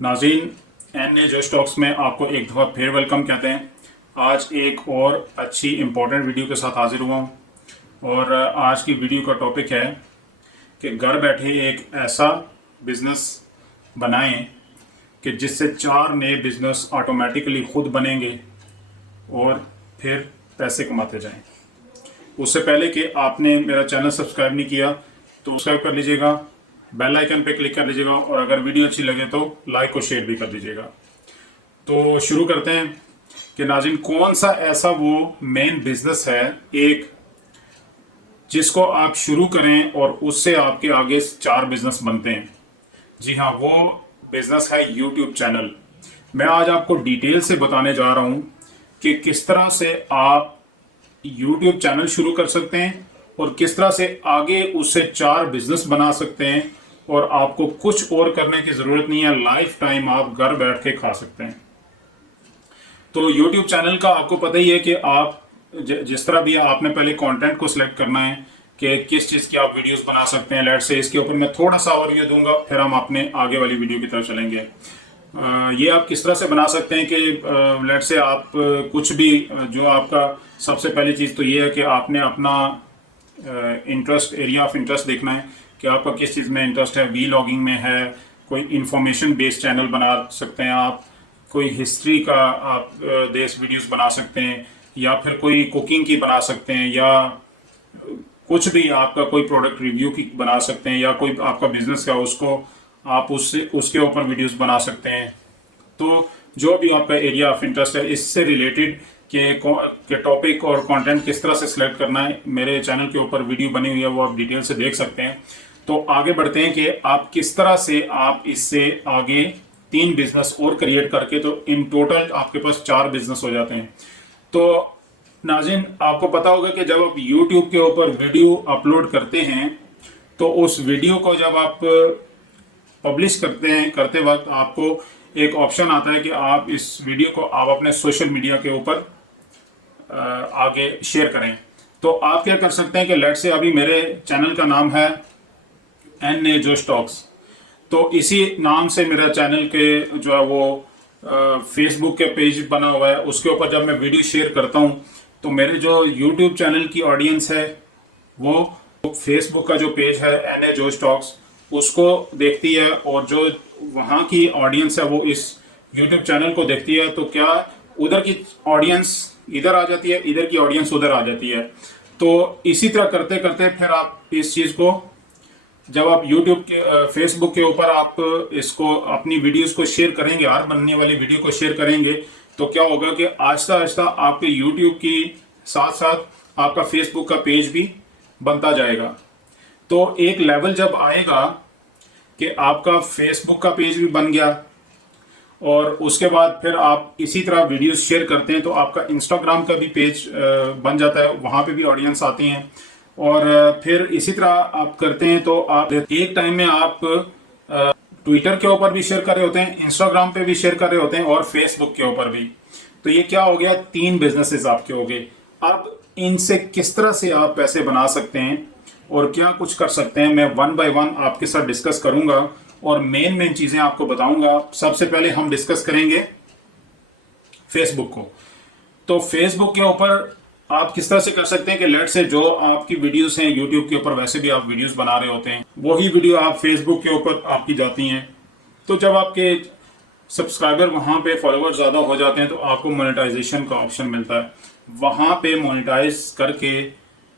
नाज़रीन, NAJoshTalks में आपको एक दफ़ा फिर वेलकम कहते हैं। आज एक और अच्छी इम्पोर्टेंट वीडियो के साथ हाजिर हुआ हूँ और आज की वीडियो का टॉपिक है कि घर बैठे एक ऐसा बिज़नेस बनाएं कि जिससे 4 नए बिज़नेस ऑटोमेटिकली खुद बनेंगे और फिर पैसे कमाते जाएं। उससे पहले कि आपने मेरा चैनल सब्सक्राइब नहीं किया तो सब्सक्राइब कर लीजिएगा, बेल आइकन पे क्लिक कर लीजिएगा और अगर वीडियो अच्छी लगे तो लाइक और शेयर भी कर दीजिएगा। तो शुरू करते हैं कि नाज़रीन, कौन सा ऐसा वो मेन बिजनेस है एक जिसको आप शुरू करें और उससे आपके आगे 4 बिजनेस बनते हैं। जी हाँ, वो बिजनेस है यूट्यूब चैनल। मैं आज आपको डिटेल से बताने जा रहा हूँ कि किस तरह से आप यूट्यूब चैनल शुरू कर सकते हैं और किस तरह से आगे उससे 4 बिजनेस बना सकते हैं और आपको कुछ और करने की ज़रूरत नहीं है, लाइफ टाइम आप घर बैठ के खा सकते हैं। तो YouTube चैनल का आपको पता ही है कि आप जिस तरह भी आपने पहले कंटेंट को सिलेक्ट करना है कि किस चीज़ की आप वीडियोस बना सकते हैं। लेट से इसके ऊपर मैं थोड़ा सा ओवरव्यू दूंगा, फिर हम अपने आगे वाली वीडियो की तरफ चलेंगे। ये आप किस तरह से बना सकते हैं कि लेट से आप कुछ भी जो आपका सबसे पहली चीज़ तो ये है कि आपने अपना इंटरेस्ट, एरिया ऑफ इंटरेस्ट देखना है कि आपका किस चीज़ में इंटरेस्ट है। वीलॉगिंग में है, कोई इंफॉर्मेशन बेस्ड चैनल बना सकते हैं आप, कोई हिस्ट्री का आप देश वीडियोस बना सकते हैं, या फिर कोई कुकिंग की बना सकते हैं, या कुछ भी आपका कोई प्रोडक्ट रिव्यू की बना सकते हैं, या कोई आपका बिजनेस का उसको आप उसके ऊपर वीडियोस बना सकते हैं। तो जो भी आपका एरिया ऑफ इंटरेस्ट है इससे रिलेटेड के टॉपिक और कंटेंट किस तरह से सिलेक्ट करना है, मेरे चैनल के ऊपर वीडियो बनी हुई है, वो आप डिटेल से देख सकते हैं। तो आगे बढ़ते हैं कि आप किस तरह से आप इससे आगे 3 बिजनेस और क्रिएट करके तो इन टोटल आपके पास 4 बिजनेस हो जाते हैं। तो नाज़रीन, आपको पता होगा कि जब आप YouTube के ऊपर वीडियो अपलोड करते हैं तो उस वीडियो को जब आप पब्लिश करते वक्त आपको एक ऑप्शन आता है कि आप इस वीडियो को आप अपने सोशल मीडिया के ऊपर आगे शेयर करें। तो आप क्या कर सकते हैं कि लेट से अभी मेरे चैनल का नाम है NAJoshTalks, तो इसी नाम से मेरा चैनल के जो है वो फेसबुक के पेज बना हुआ है। उसके ऊपर जब मैं वीडियो शेयर करता हूं तो मेरे जो यूट्यूब चैनल की ऑडियंस है वो फेसबुक का जो पेज है NAJoshTalks उसको देखती है, और जो वहाँ की ऑडियंस है वो इस यूट्यूब चैनल को देखती है। तो क्या उधर की ऑडियंस इधर आ जाती है, इधर की ऑडियंस उधर आ जाती है। तो इसी तरह करते करते फिर आप इस चीज़ को जब आप यूट्यूब के फेसबुक के ऊपर आप इसको अपनी वीडियोस को शेयर करेंगे, हर बनने वाली वीडियो को शेयर करेंगे, तो क्या होगा कि आहिस्ता आहिस्ता आपके यूट्यूब की साथ साथ आपका फेसबुक का पेज भी बनता जाएगा। तो एक लेवल जब आएगा कि आपका फेसबुक का पेज भी बन गया और उसके बाद फिर आप इसी तरह वीडियोस शेयर करते हैं तो आपका इंस्टाग्राम का भी पेज बन जाता है, वहाँ पे भी ऑडियंस आती हैं, और फिर इसी तरह आप करते हैं तो आप एक टाइम में आप ट्विटर के ऊपर भी शेयर कर रहे होते हैं, इंस्टाग्राम पे भी शेयर कर रहे होते हैं और फेसबुक के ऊपर भी। तो ये क्या हो गया, 3 बिजनेसेस आपके हो गए। अब इनसे किस तरह से आप पैसे बना सकते हैं और क्या कुछ कर सकते हैं, मैं 1 बाय 1 आपके साथ डिस्कस करूंगा और मेन चीजें आपको बताऊंगा। सबसे पहले हम डिस्कस करेंगे फेसबुक को। तो फेसबुक के ऊपर आप किस तरह से कर सकते हैं कि लेट से जो आपकी वीडियोस हैं यूट्यूब के ऊपर, वैसे भी आप वीडियोस बना रहे होते हैं, वही वीडियो आप फेसबुक के ऊपर आपकी जाती हैं। तो जब आपके सब्सक्राइबर वहाँ पे फॉलोअर ज़्यादा हो जाते हैं तो आपको मोनेटाइजेशन का ऑप्शन मिलता है, वहाँ पे मोनेटाइज करके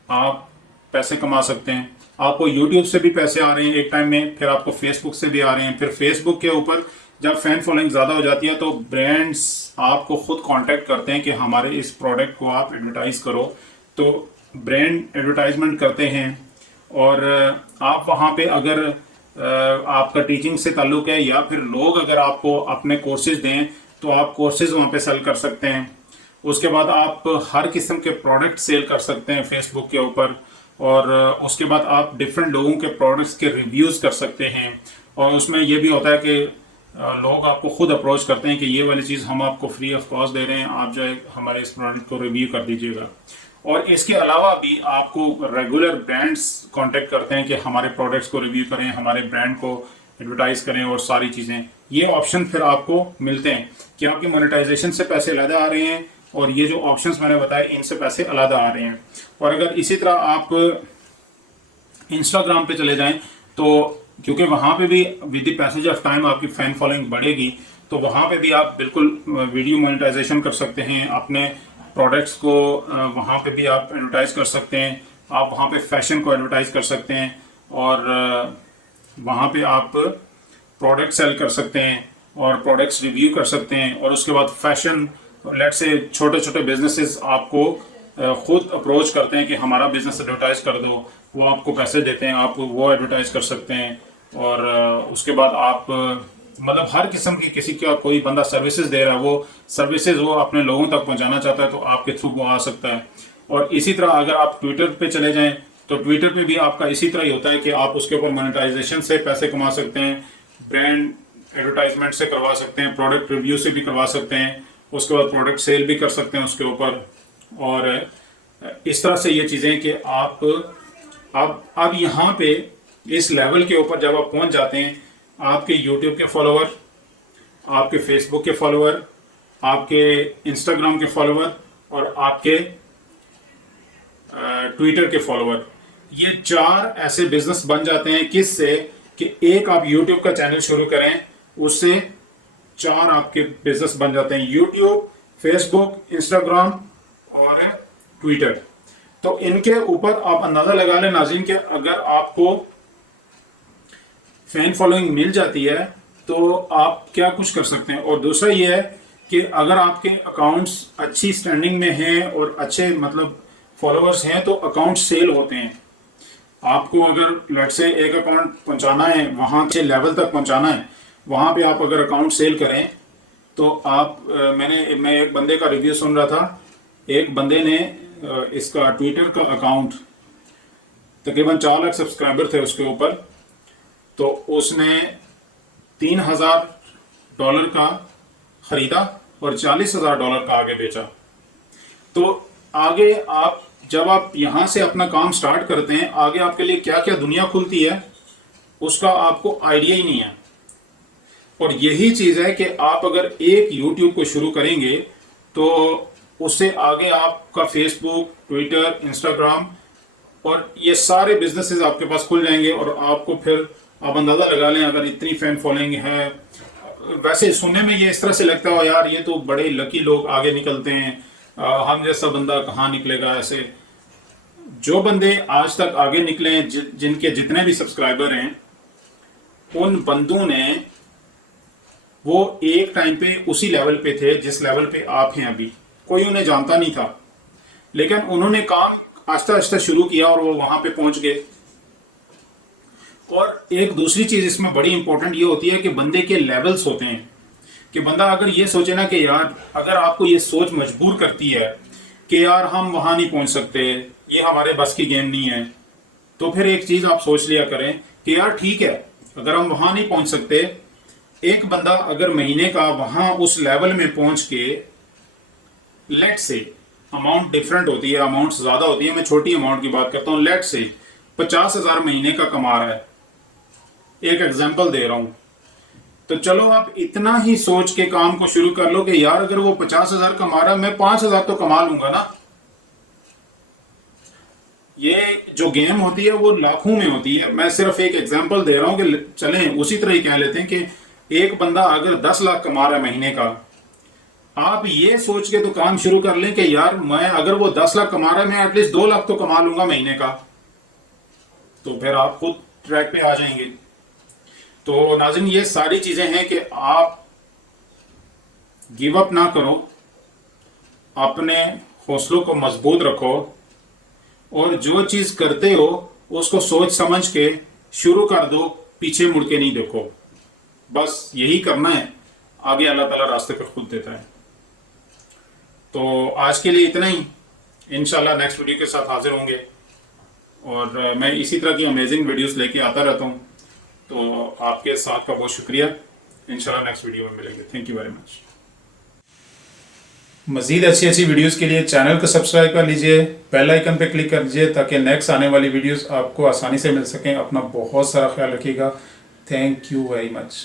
आप पैसे कमा सकते हैं। आपको यूट्यूब से भी पैसे आ रहे हैं एक टाइम में, फिर आपको फेसबुक से भी आ रहे हैं। फिर फेसबुक के ऊपर जब फैन फॉलोइंग ज़्यादा हो जाती है तो ब्रांड्स आपको खुद कांटेक्ट करते हैं कि हमारे इस प्रोडक्ट को आप एडवर्टाइज़ करो। तो ब्रांड एडवर्टाइजमेंट करते हैं और आप वहाँ पे अगर आपका टीचिंग से ताल्लुक़ है या फिर लोग अगर आपको अपने कोर्सेज दें तो आप कोर्सेज वहाँ पे सेल कर सकते हैं। उसके बाद आप हर किस्म के प्रोडक्ट सेल कर सकते हैं फेसबुक के ऊपर, और उसके बाद आप डिफरेंट लोगों के प्रोडक्ट्स के रिव्यूज़ कर सकते हैं। और उसमें ये भी होता है कि लोग आपको खुद अप्रोच करते हैं कि ये वाली चीज़ हम आपको फ्री ऑफ कॉस्ट दे रहे हैं, आप जो है हमारे इस प्रोडक्ट को रिव्यू कर दीजिएगा। और इसके अलावा भी आपको रेगुलर ब्रांड्स कांटेक्ट करते हैं कि हमारे प्रोडक्ट्स को रिव्यू करें, हमारे ब्रांड को एडवर्टाइज करें और सारी चीज़ें। ये ऑप्शन फिर आपको मिलते हैं कि आपकी मोनेटाइजेशन से पैसे अलग आ रहे हैं और ये जो ऑप्शंस मैंने बताए इनसे पैसे अलग आ रहे हैं। और अगर इसी तरह आप इंस्टाग्राम पे चले जाएं तो क्योंकि वहाँ पे भी with the passage of time आपकी फैन फॉलोइंग बढ़ेगी, तो वहाँ पे भी आप बिल्कुल वीडियो मोनेटाइजेशन कर सकते हैं, अपने प्रोडक्ट्स को वहाँ पे भी आप एडवर्टाइज कर सकते हैं। आप वहाँ पे फैशन को एडवर्टाइज कर सकते हैं और वहाँ पे आप प्रोडक्ट सेल कर सकते हैं और प्रोडक्ट्स रिव्यू कर सकते हैं। और उसके बाद फैशन लेट से छोटे छोटे बिजनेसेस आपको खुद अप्रोच करते हैं कि हमारा बिजनेस एडवर्टाइज कर दो, वो आपको पैसे देते हैं, आप वो एडवर्टाइज कर सकते हैं। और उसके बाद आप मतलब हर किस्म की किसी का कोई बंदा सर्विसेज दे रहा है, वो सर्विसेज वो अपने लोगों तक पहुंचाना चाहता है तो आपके थ्रू वो आ सकता है। और इसी तरह अगर आप ट्विटर पे चले जाएं तो ट्विटर पे भी आपका इसी तरह ही होता है कि आप उसके ऊपर मोनेटाइजेशन से पैसे कमा सकते हैं, ब्रांड एडवर्टाइजमेंट से करवा सकते हैं, प्रोडक्ट रिव्यू से भी करवा सकते हैं, उसके बाद प्रोडक्ट सेल भी कर सकते हैं उसके ऊपर। और इस तरह से ये चीज़ें कि आप अब यहाँ पे इस लेवल के ऊपर जब आप पहुँच जाते हैं, आपके YouTube के फॉलोवर, आपके फेसबुक के फॉलोवर, आपके इंस्टाग्राम के फॉलोवर और आपके ट्विटर के फॉलोवर, ये 4 ऐसे बिजनेस बन जाते हैं किससे कि एक आप YouTube का चैनल शुरू करें, उससे 4 आपके बिजनेस बन जाते हैं, YouTube, फेसबुक, इंस्टाग्राम और ट्विटर। तो इनके ऊपर आप अंदाजा लगा लें नाज़रीन कि अगर आपको फैन फॉलोइंग मिल जाती है तो आप क्या कुछ कर सकते हैं। और दूसरा ये है कि अगर आपके अकाउंट्स अच्छी स्टैंडिंग में हैं और अच्छे मतलब फॉलोअर्स हैं तो अकाउंट सेल होते हैं। आपको अगर लेट से एक अकाउंट पहुंचाना है, वहाँ के लेवल तक पहुंचाना है, वहाँ पे आप अगर अकाउंट सेल करें तो आप मैं एक बंदे का रिव्यू सुन रहा था, एक बंदे ने इसका ट्विटर का अकाउंट तकरीबन 4 लाख सब्सक्राइबर थे उसके ऊपर, तो उसने $3,000 का खरीदा और $40,000 का आगे बेचा। तो आगे आप जब आप यहाँ से अपना काम स्टार्ट करते हैं, आगे आपके लिए क्या क्या दुनिया खुलती है उसका आपको आइडिया ही नहीं है। और यही चीज़ है कि आप अगर एक YouTube को शुरू करेंगे तो उससे आगे आपका फेसबुक, ट्विटर, इंस्टाग्राम और ये सारे बिजनेसेस आपके पास खुल जाएंगे। और आपको फिर आप अंदाज़ा लगा लें अगर इतनी फैन फॉलोइंग है, वैसे सुनने में ये इस तरह से लगता है यार ये तो बड़े लकी लोग आगे निकलते हैं, हम जैसा बंदा कहाँ निकलेगा। ऐसे जो बंदे आज तक आगे निकले हैं, जिनके जितने भी सब्सक्राइबर हैं, उन बंदों ने वो एक टाइम पे उसी लेवल पे थे जिस लेवल पे आप हैं अभी। कोई उन्हें जानता नहीं था, लेकिन उन्होंने काम आस्ता आस्ता शुरू किया और वो वहां पे पहुंच गए। और एक दूसरी चीज इसमें बड़ी इंपॉर्टेंट ये होती है कि बंदे के लेवल्स होते हैं कि बंदा अगर ये सोचे ना कि यार अगर आपको ये सोच मजबूर करती है कि यार हम वहां नहीं पहुंच सकते, ये हमारे बस की गेम नहीं है, तो फिर एक चीज आप सोच लिया करें कि यार ठीक है अगर हम वहां नहीं पहुंच सकते, एक बंदा अगर महीने का वहां उस लेवल में पहुंच के लेट से अमाउंट डिफरेंट होती है, अमाउंट ज्यादा होती है, मैं छोटी अमाउंट की बात करता हूँ, लेट से 50,000 महीने का कमा रहा है, एक एग्जांपल दे रहा हूं, तो चलो आप इतना ही सोच के काम को शुरू कर लो कि यार अगर वो 50,000 कमा रहा है, मैं 5,000 तो कमा लूंगा ना। ये जो गेम होती है वो लाखों में होती है, मैं सिर्फ एक एग्जांपल दे रहा हूं कि चलें उसी तरह ही कह लेते हैं कि एक बंदा अगर 10 लाख कमा रहा है महीने का, आप ये सोच के तो काम शुरू कर लें कि यार मैं अगर वो 10 लाख कमा रहा है, मैं एटलीस्ट 2 लाख तो कमा लूंगा महीने का, तो फिर आप खुद ट्रैक पे आ जाएंगे। तो नाज़रीन ये सारी चीजें हैं कि आप गिव अप ना करो, अपने हौसलों को मजबूत रखो और जो चीज करते हो उसको सोच समझ के शुरू कर दो, पीछे मुड़ के नहीं देखो। बस यही करना है, आगे अल्लाह ताला रास्ते पे खुद देता है। तो आज के लिए इतना ही, इंशाल्लाह नेक्स्ट वीडियो के साथ हाजिर होंगे और मैं इसी तरह की अमेजिंग वीडियोस लेके आता रहता हूँ। तो आपके साथ का बहुत शुक्रिया, इंशाल्लाह नेक्स्ट वीडियो में मिलेंगे। Thank you very much. मज़ीद अच्छी वीडियोस के लिए चैनल को सब्सक्राइब कर लीजिए, बेल आइकन पे क्लिक कर दीजिए ताकि नेक्स्ट आने वाली वीडियोस आपको आसानी से मिल सकें। अपना बहुत सारा ख्याल रखिएगा। Thank you very much.